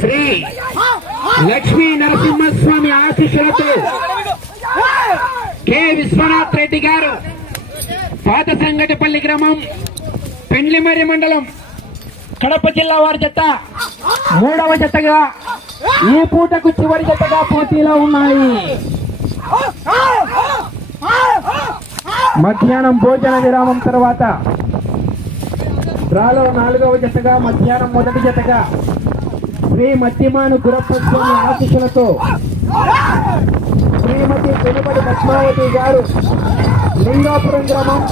శ్రీ లక్ష్మీ నరసింహస్వామి ఆశీస్సులతో కె. విశ్వనాథ్ రెడ్డి గారు పాత సంగటిపల్లి గ్రామం పెండ్లిమర్రి మండలం కడప జిల్లా వారి జత మూడవ జతగా ఈ పూటకు చివరి జతగా పోటీలో ఉన్నాయి. మధ్యాహ్నం భోజన విరామం తర్వాత డ్రాలో నాలుగవ జతగా మధ్యాహ్నం మొదటి జతగా శ్రీ మధ్యమాను గురప్ప ఆశిషులతో ఆశీస్సులతో శ్రీమతి పెనుబడి పద్మావతి గారు లింగాపురం గ్రామం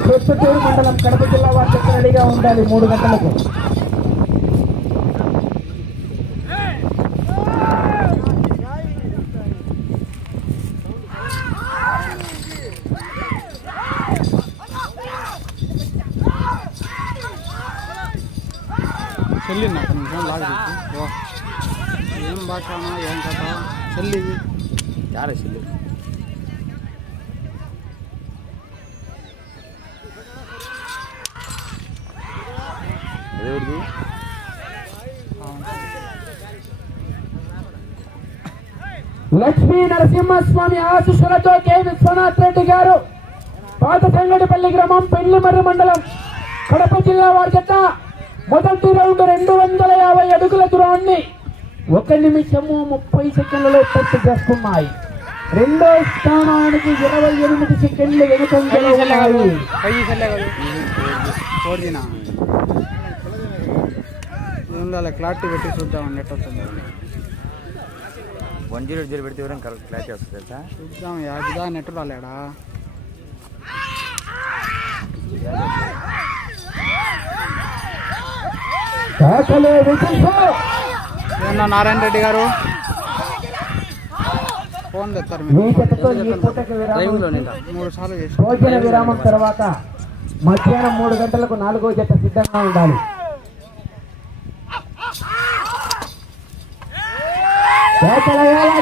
ప్రొద్దుటూరు మండలం కడప జిల్లా వారి రెడీగా ఉండాలి మూడు గంటలకు చెల్లి నాకు నిమిషం లాగా ఓ ఏం భాషనా ఏం కథ? చెల్లి. యారే చెల్లి? అదేవిడిది? లక్ష్మీ నరసింహస్వామి ఆశీస్సులతో కె. విశ్వనాథ్ రెడ్డి గారు పాత సంగడిపల్లి గ్రామం పెళ్ళిమర్రి మండలం కడప జిల్లా వారి జత మొదటి రౌండ్ రెండు వందల యాభై అడుగుల దూరాన్ని ఒక నిమిషము ముప్పై సెకండ్లలో పూర్తి చేస్తున్నాయి. రెండో స్థానానికి ఇరవై ఎనిమిది సెకండ్లు వెనుకంజలో ఉన్నాయి. క్లారిటీ పెట్టి చూద్దాం నెట్ వస్తుంది? వన్ జీరో జీరో పెడితే ఎవరైనా కరెక్ట్ క్లారిటీ వస్తుంది తెలుసా? చూద్దాం యాదిదా నెట్ రాలేడా? నారాయణ రెడ్డి గారు. ఫోన్ భోజన విరామం తర్వాత మధ్యాహ్నం మూడు గంటలకు నాలుగో జత సిద్ధంగా ఉండాలి.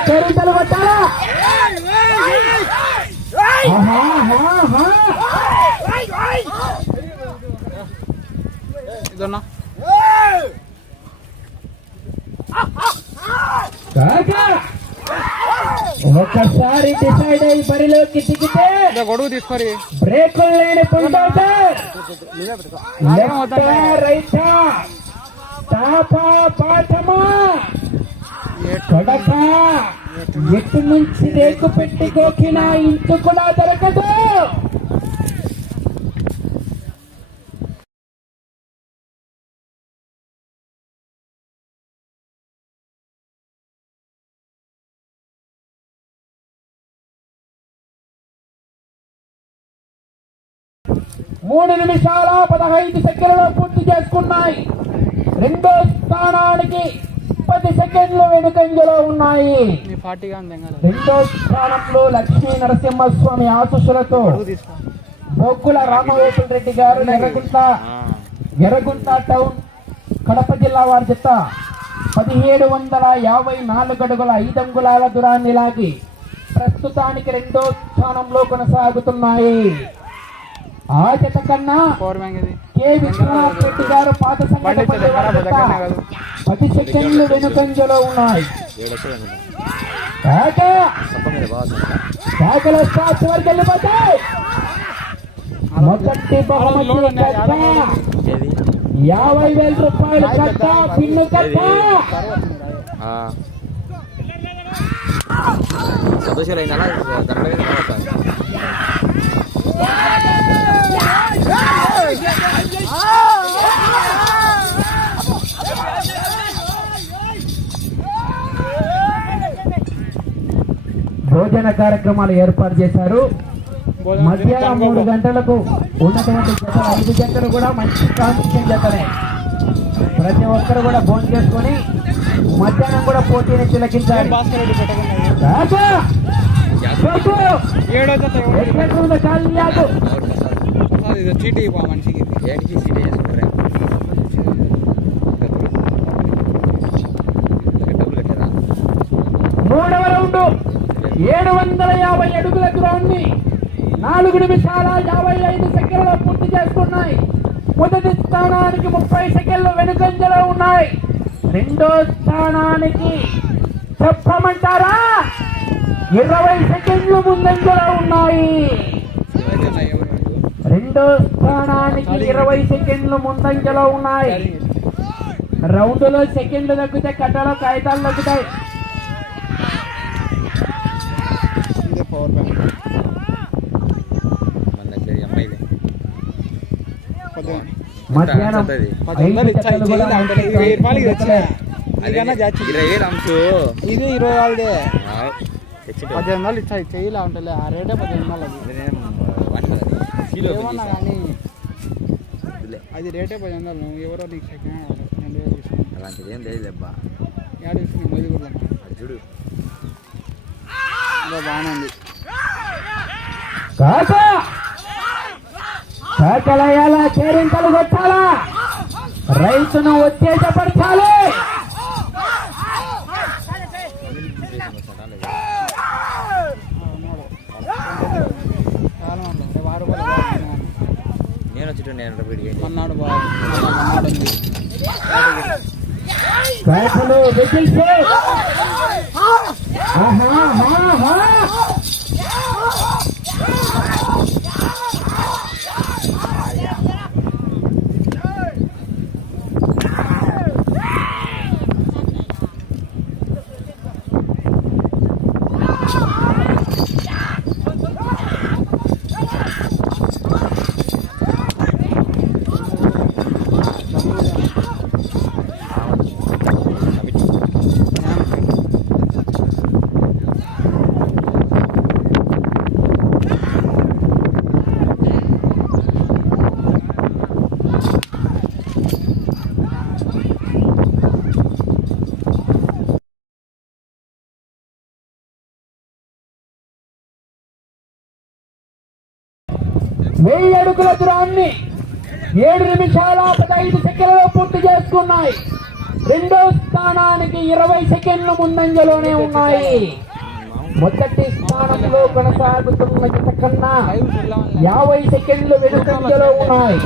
చేరింతలు కొట్టాలా. ఇదన్నా. ఒక్కసారి డిసైడ్ అయి బరిలోకి దిగితే గొడుగు తీసుకొని. బ్రేకులు లేని పుండవుతా పాఠమా. కొడక. ఎటు నుంచి రేకు పెట్టి గోకిన ఇంటు కూడా దొరకదు. మూడు నిమిషాల పదహైదు సెకండ్లు పూర్తి చేసుకున్నాయి. రెండో స్థానానికి పది సెకండ్లు వెనుకంజలో ఉన్నాయి. రెండో స్థానంలో లక్ష్మీ నరసింహస్వామి తీసుకో. బొగ్గుల రామవేశ్వర రెడ్డి గారు ఎర్రగుంట ఎర్రగుంట టౌన్ కడప జిల్లా వారి జత పదిహేడు వందల యాభై నాలుగు అడుగుల ఐదు అంగుళాల దూరాన్ని లాగి ప్రస్తుతానికి రెండో స్థానంలో కొనసాగుతున్నాయి. ఆ జత కన్నా కె. విశ్వనాథ్ రెడ్డి గారు పాత పది సెకండ్లు వెనుకంజలో ఉన్నాయి. మొదటి యాభై వేల. రూపాయలు కట్ట పిన్ను కట్ట. సంతోషాలు అయినా తర్వాత భోజన కార్యక్రమాలు ఏర్పాటు చేశారు. మధ్యాహ్నం మూడు గంటలకు ఉన్నటువంటి జత ఐదు జతలు కూడా మంచి కాంపిటీషన్ జతనే ప్రతి ఒక్కరు కూడా భోజనం చేసుకొని మధ్యాహ్నం కూడా పోటీని తిలకించాలి! ఏడో చీటీ మనిషికి. ఏడికి చేసుకుంటారా డబ్బులు కట్టారా మూడవ రౌండ్ ఏడు వందల యాభై అడుగుల గ్రౌండ్ని నాలుగు నిమిషాల యాభై ఐదు సెకండ్లలో పూర్తి చేసుకున్నాయి. మొదటి స్థానానికి ముప్పై సెకండ్లు వెనుకంజలో ఉన్నాయి. రెండో స్థానానికి చెప్పమంటారా? ఇరవై సెకండ్లు ముందంజలో ఉన్నాయి. రెండో స్థానానికి ఇరవై సెకండ్లు ముందంజలో ఉన్నాయి. రౌండ్లో సెకండ్లు తగ్గితే కట్టలో కాగితాలు తగ్గుతాయి. మధ్యాహ్నం ఇరవై రూపాయలకి తెచ్చా ఇదికన్నా జాచి ఇరవై వేలు అంశు. ఇది ఇరవై వాళ్ళదే తెచ్చిండు పది వందలు ఇచ్చా ఇచ్చేయి లేకుంటే ఆ రేటే పది వందలు అది. అది రేటే పది వందలు. నువ్వు ఎవరో నీకు సెకండ్ హ్యాండ్ రెండు వేలు తీసుకుని అలాంటిది ఏం లేదు అబ్బా యాడ్ తీసుకుని మొదలు కూడా అది చూడు. బాగానే ఉంది. కాక కాకలయ్యాలా చేరింతలు కొట్టాలా? రైతును ఉత్తేజపరచాలి చాలా ఉంది రేపు ఆరు రూపాయలు బాగుంది నేను వచ్చి నేను వీడికి మన్నాడు బాగుంది మన్నాడు ఉంది కాకలు విజిల్స్ ఆహా, ఆహా, ఆహా. వెయ్యి అడుగుల దూరాన్ని ఏడు నిమిషాల పదహైదు సెకండ్లలో పూర్తి చేసుకున్నాయి. రెండో స్థానానికి ఇరవై సెకండ్లు ముందంజలోనే ఉన్నాయి. మొదటి స్థానంలో కొనసాగుతున్న జత కన్నా యాభై సెకండ్లు వెనుకంజలో ఉన్నాయి.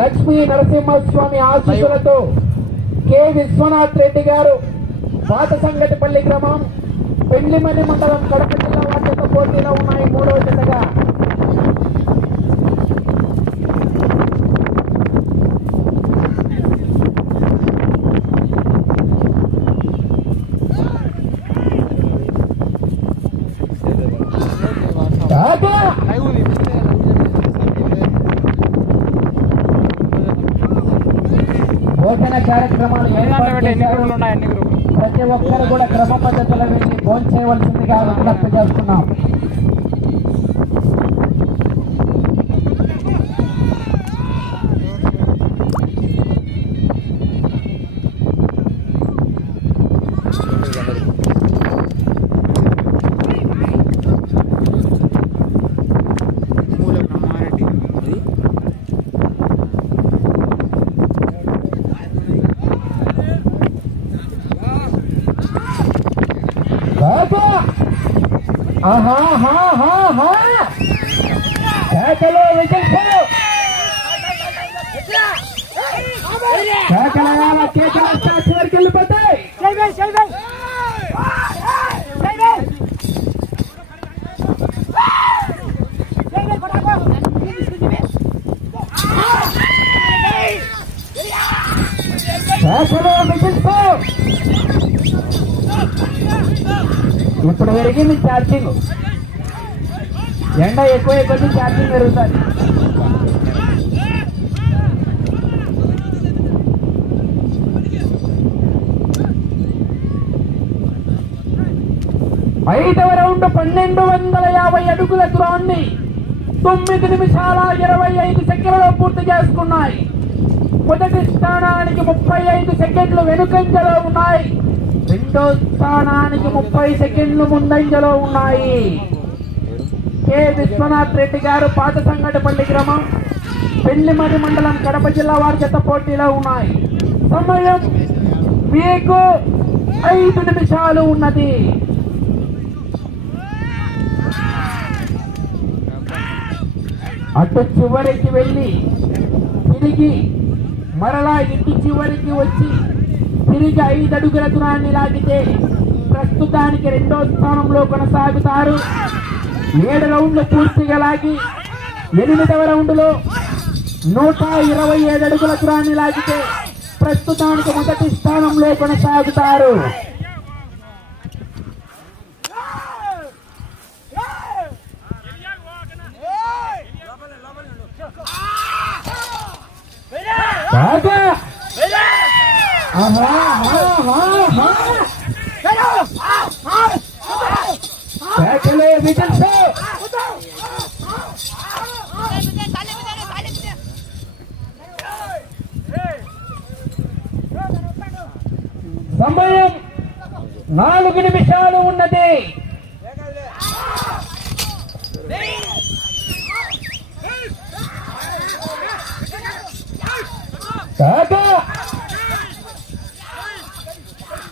లక్ష్మీ నరసింహస్వామి ఆశీస్సులతో కె. విశ్వనాథ్ రెడ్డి గారు పాత సంగటిపల్లి గ్రామం పెండ్లిమల్లి మండలం కడప జిల్లా వాటితో పోటీలో ఉన్నాయి మూడవ జతగా కాగా లైవ్ తీపిస్తే భోజన కార్యక్రమాలు ఏర్పాటు ఎన్ని చేశారు గ్రూపులు ఉన్నాయి అన్ని గ్రూపులు ప్రతి ఒక్కరు కూడా క్రమ పద్ధతిలో వెళ్ళి భోజనం చేయవలసిందిగా విజ్ఞప్తి చేస్తున్నాం మూల బ్రహ్మారెడ్డి కాగా ఆహా హా హా హా కేకలు విజయలు కేకల కేకల వరకు వెళ్ళిపోతాయి. ఇప్పుడు పెరిగింది ఛార్జింగ్ ఎండ ఎక్కువ ఎక్కువ ఛార్జింగ్ పెరుగుతుంది. ఐదవ రౌండ్ పన్నెండు వందల యాభై అడుగుల దూరాన్ని తొమ్మిది నిమిషాల ఇరవై ఐదు సెకండ్లలో పూర్తి చేసుకున్నాయి. మొదటి స్థానానికి ముప్పై ఐదు సెకండ్లు వెనుకంజలో ఉన్నాయి. రెండో స్థానానికి ముప్పై సెకండ్లు ముందంజలో ఉన్నాయి. కె విశ్వనాథ్ రెడ్డి గారు పాత సంగటిపల్లి గ్రామం పెళ్ళిమది మండలం కడప జిల్లా వారి చేత పోటీలో ఉన్నాయి. సమయం మీకు ఐదు నిమిషాలు ఉన్నది. అటు చివరికి వెళ్ళి తిరిగి మరలా ఇంటి చివరికి వచ్చి తిరిగి ఐదు అడుగుల దూరాన్ని లాగితే ప్రస్తుతానికి రెండో స్థానంలో కొనసాగుతారు. ఏడు రౌండ్లు పూర్తిగా లాగి ఎనిమిదవ రౌండ్లో నూట ఇరవై ఏడు అడుగుల దూరాన్ని లాగితే ప్రస్తుతానికి మొదటి స్థానంలో కొనసాగుతారు. ఆహా ఆహా, ఆహా, ఆహా. కేకలే విజిల్స్. సమయం నాలుగు నిమిషాలు ఉన్నది కాక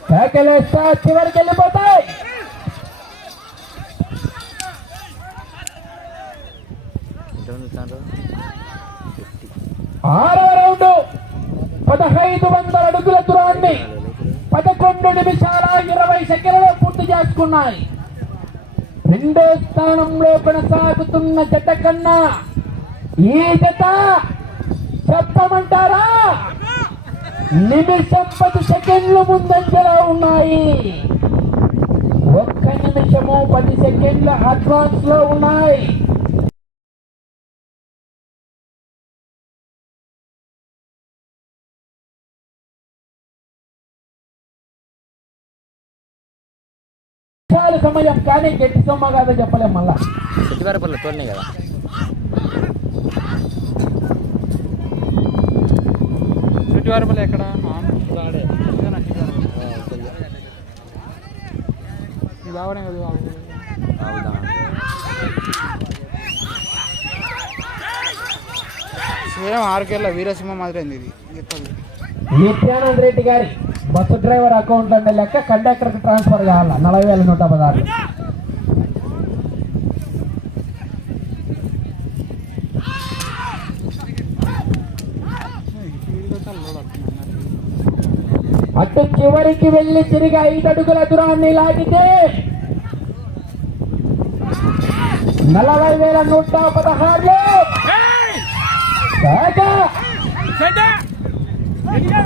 కేకలేస్తా చివరికి వెళ్ళిపోతా ఎంత ఉంది చూస్తాను ఆరో రౌండ్ పదహైదు వందల అడుగుల దూరాన్ని పదకొండు నిమిషాల ఇరవై సెకండ్లో పూర్తి చేసుకున్నాయి. రెండో స్థానంలో కొనసాగుతున్న జత కన్నా ఈ జత చెప్పమంటారా? నిమిషం పది సెకండ్లు ముందంజలో ఉన్నాయి. ఒక్క నిమిషము పది సెకండ్ల అడ్వాన్స్లో ఉన్నాయి. నిమిషాల సమయం కానీ గట్టి సొమ్మ కాదో చెప్పలేం మళ్ళా. శుక్రవారపల్లి తోలినాయి కదా. చుట్టువారపల్లి ఎక్కడ? ఈ బావనే కదా సేమ్ ఆరుకేళ్ళ వీరసింహ మాదిరి ఇది. నిత్యానంద్ రెడ్డి గారి బస్సు డ్రైవర్ అకౌంట్ అంటే లెక్క కండక్టర్కి ట్రాన్స్ఫర్ కావాల? నలభై వేల నూట పదహారు అటు చివరికి వెళ్ళి తిరిగి ఐదు అడుగుల దూరాన్ని లాగితే నలభై వేల నూట పదహారులో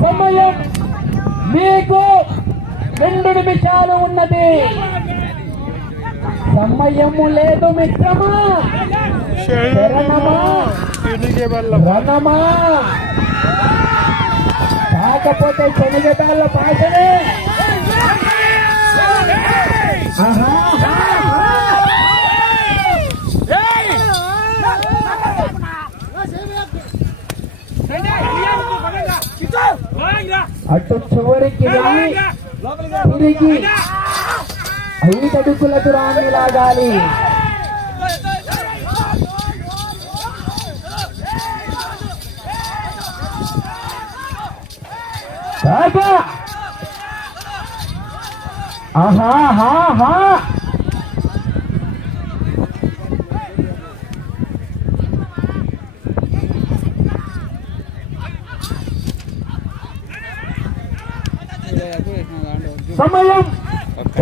సమయం మీకు రెండు నిమిషాలు ఉన్నది. సమయము లేదు మిత్రమా. రణమా. కాకపోతే శనగటాల పాటలే. ఆహా. అటు చివరికి తిరిగి ఐదు అడుగుల దూరాన్ని లాగాలి. ఆహా హా హా. సమయం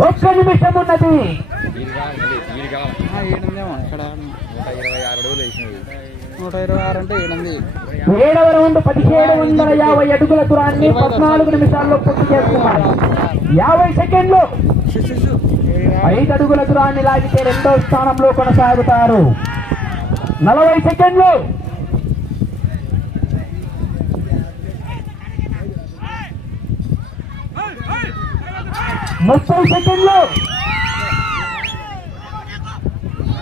ఒక్క నిమిషం ఉన్నది. నూట ఇరవై ఆరు అంటే ఏడుంది ఏడవ రౌండ్ పదిహేడు వందల యాభై అడుగుల దూరాన్ని పద్నాలుగు నిమిషాల్లో పూర్తి చేస్తున్నారు. యాభై సెకండ్లు. ఐదు అడుగుల దూరాన్ని లాగితే రెండో స్థానంలో కొనసాగుతారు. నలభై సెకండ్లు. ముప్పై సెకండ్లు.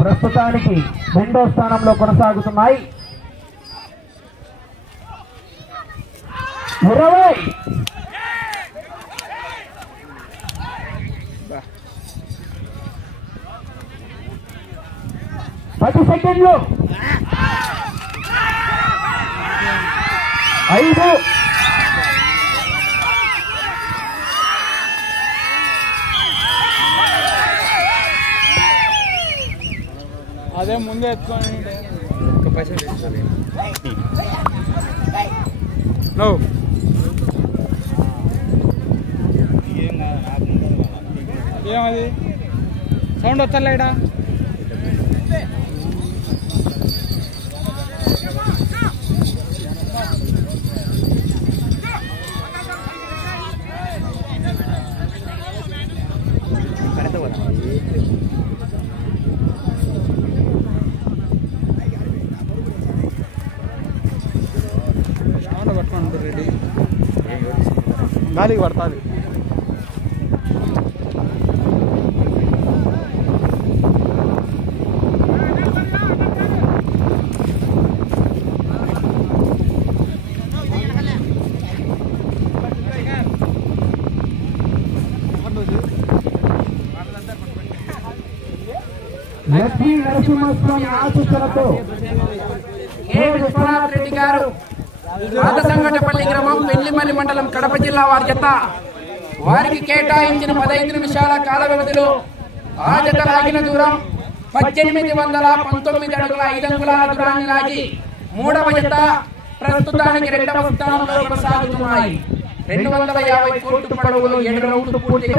ప్రస్తుతానికి రెండో స్థానంలో కొనసాగుతున్నాయి. ఇరవై. పది సెకండ్లు. ఐదు. అదే ముందే ఎత్తుకొని ఏమది? సౌండ్ వస్తలేడా సౌండ్ పట్టుకోండి రెడీ గాలికి పడుతుంది లక్ష్మీ నరసింహస్వామి ఆశీస్సులతో రెడ్డి గారు? పాత సంగటపల్లి గ్రామం పెళ్ళిమల్లి మండలం కడప జిల్లా వారి జత. వారికి కేటాయించిన పదహైదు నిమిషాల కాల వ్యవధిలో ఆ జత లాగిన దూరం పద్దెనిమిది వందల పంతొమ్మిది అడుగుల ఐదు అంగుళాల దూరాన్ని లాగి మూడవ జత ప్రస్తుతానికి రెండవ స్థానంలో కొనసాగుతున్నాయి. రెండు వందల యాభై కోట్లు పడవలు ఏడు రౌండ్లు పూర్తి